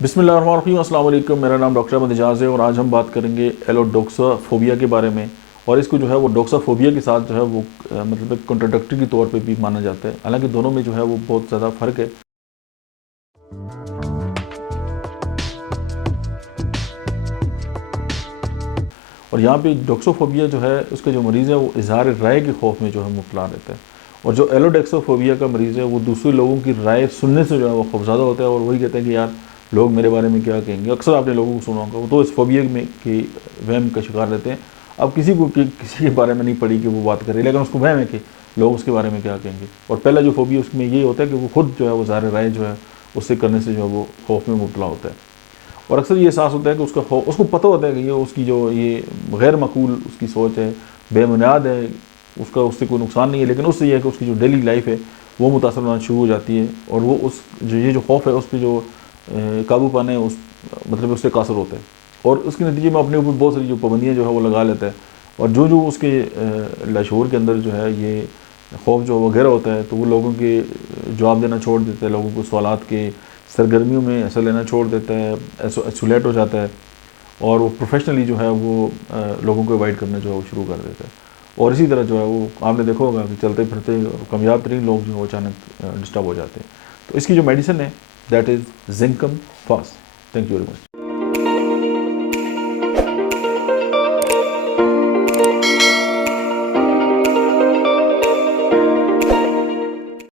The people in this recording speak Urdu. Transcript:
بسم اللہ الرحمن الرحیم، السلام علیکم۔ میرا نام ڈاکٹر احمد اجاز ہے اور آج ہم بات کریں گے ایلوڈوکسافوبیا کے بارے میں، اور اس کو جو ہے وہ ڈوکسافوبیا کے ساتھ جو ہے وہ مطلب ایک کنٹراڈکٹری کے طور پہ بھی مانا جاتا ہے، حالانکہ دونوں میں جو ہے وہ بہت زیادہ فرق ہے۔ اور یہاں پہ ڈوکسافوبیا جو ہے اس کے جو مریض ہے وہ اظہار رائے کے خوف میں جو ہے مبتلا رہتا ہے، اور جو ایلوڈوکسافوبیا کا مریض ہے وہ دوسرے لوگوں کی رائے سننے سے جو ہے وہ خوفزدہ ہوتا ہے، اور وہی کہتا ہے کہ یار لوگ میرے بارے میں کیا کہیں گے۔ اکثر آپ نے لوگوں کو سنا ہوگا، وہ تو اس فوبیا میں کی وہم کا شکار رہتے ہیں۔ اب کسی کے بارے میں نہیں پڑھی کہ وہ بات کرے، لیکن اس کو وہم ہے کہ لوگ اس کے بارے میں کیا کہیں گے۔ اور پہلا جو فوبیا اس میں یہ ہوتا ہے کہ وہ خود جو ہے وہ ظاہر رائے جو ہے اس سے کرنے سے جو ہے وہ خوف میں مبتلا ہوتا ہے، اور اکثر یہ احساس ہوتا ہے کہ اس کو پتہ ہوتا ہے کہ یہ اس کی جو یہ غیر معقول اس کی سوچ ہے، بے بنیاد ہے، اس سے کوئی نقصان نہیں ہے، لیکن اس سے یہ ہے کہ اس کی جو ڈیلی لائف ہے وہ متاثر ہونا شروع ہو جاتی ہے، اور وہ یہ جو خوف ہے اس پہ جو قابو پانے مطلب اس سے قاصر ہوتا ہے، اور اس کے نتیجے میں اپنے اوپر بہت ساری جو پابندیاں جو ہے وہ لگا لیتا ہے، اور جو اس کے لاشعور کے اندر جو ہے یہ خوف جو وغیرہ ہوتا ہے تو وہ لوگوں کے جواب دینا چھوڑ دیتا ہے، لوگوں کو سوالات کے سرگرمیوں میں حصہ لینا چھوڑ دیتا ہے، ایسولیٹ ہو جاتا ہے، اور وہ پروفیشنلی جو ہے وہ لوگوں کو اوائڈ کرنا جو ہے وہ شروع کر دیتا ہے، اور اسی طرح جو ہے وہ آپ نے دیکھا ہوگا کہ چلتے پھرتے کامیاب ترین لوگ جو ہیں وہ اچانک ڈسٹرب ہو جاتے ہیں۔ تو اس کی جو میڈیسن ہے that is zincum fast. Thank you very much.